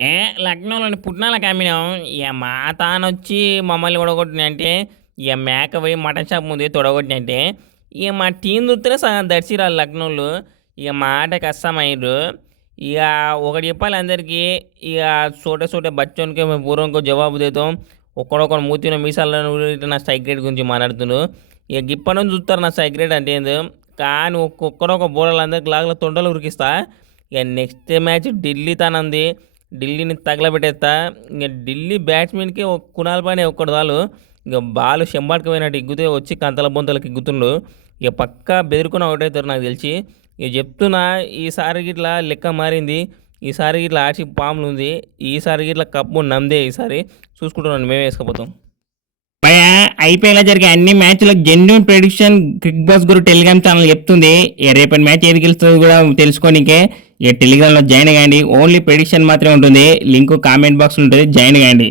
ఏ లక్నోలోని పుట్నాల కమ్మినాం. ఇక మా తానొచ్చి మమ్మల్ని తొడగొట్టినంటే, ఇక మేక పోయి మటన్ షాప్ ముందే తొడగొట్టినంటే, ఇక మా టీం చూస్తేనే సగం దడిచిరాలు లక్నోళ్ళు. ఇక మా ఆటకి అస్సమయ్యారు. ఇక ఒకటి చెప్పాలి అందరికీ, ఇక సోటే సోటే బచ్చోనికే మేము పూర్వంకో జవాబు దేతాం. ఒక్కడొక్కడు మూతిన మీసాలను నా సైక్రేట్ గురించి మాట్లాడుతుండు. ఇక గిప్పటి నుంచి చూస్తారు నా సైక్రేట్ అంటే ఏందో. కానీ ఒక్కొక్కడొక్క బోరలందరికి లాగల తొండలు ఉరికిస్తా. ఇక నెక్స్ట్ మ్యాచ్ ఢిల్లీ తనంది. ఢిల్లీని తగలబెట్టేస్తా. ఇంక ఢిల్లీ బ్యాట్స్మెన్కి ఒక కునాల్ పైన ఒక్కడు చాలు. ఇక బాలు శంబాట్కి పోయినట్టు ఇగ్గుతే వచ్చి కంతల బొంతలకు ఇగ్గుతుండు. ఇక పక్కా బెదిరుకుని అవుట్ అవుతారు నాకు తెలిసి. ఇక చెప్తున్నా, ఈసారి గిట్లా లెక్క మారింది. ఈసారి గిట్లా ఆర్సీ పాములు ఉంది. ఈసారి గిట్లా కప్పు నమ్దే. ఈసారి చూసుకుంటున్నాను, మేమే వేసుకుపోతాం. భయ ఐపీఎల్ జరిగే అన్ని మ్యాచ్లకు జెన్యున్ ప్రెడిక్షన్ క్రిక్ బాస్ గురు టెలిగ్రామ్ ఛానల్ చెప్తుంది. రేపటి మ్యాచ్ ఏది గెలుస్తుందో కూడా తెలుసుకోనికే టెలిగ్రామ్లో జాయిన్ కాండి. ఓన్లీ ప్రెడిక్షన్ మాత్రమే ఉంటుంది. లింక్ కామెంట్ బాక్స్ ఉంటుంది, జాయిన్ కాండి.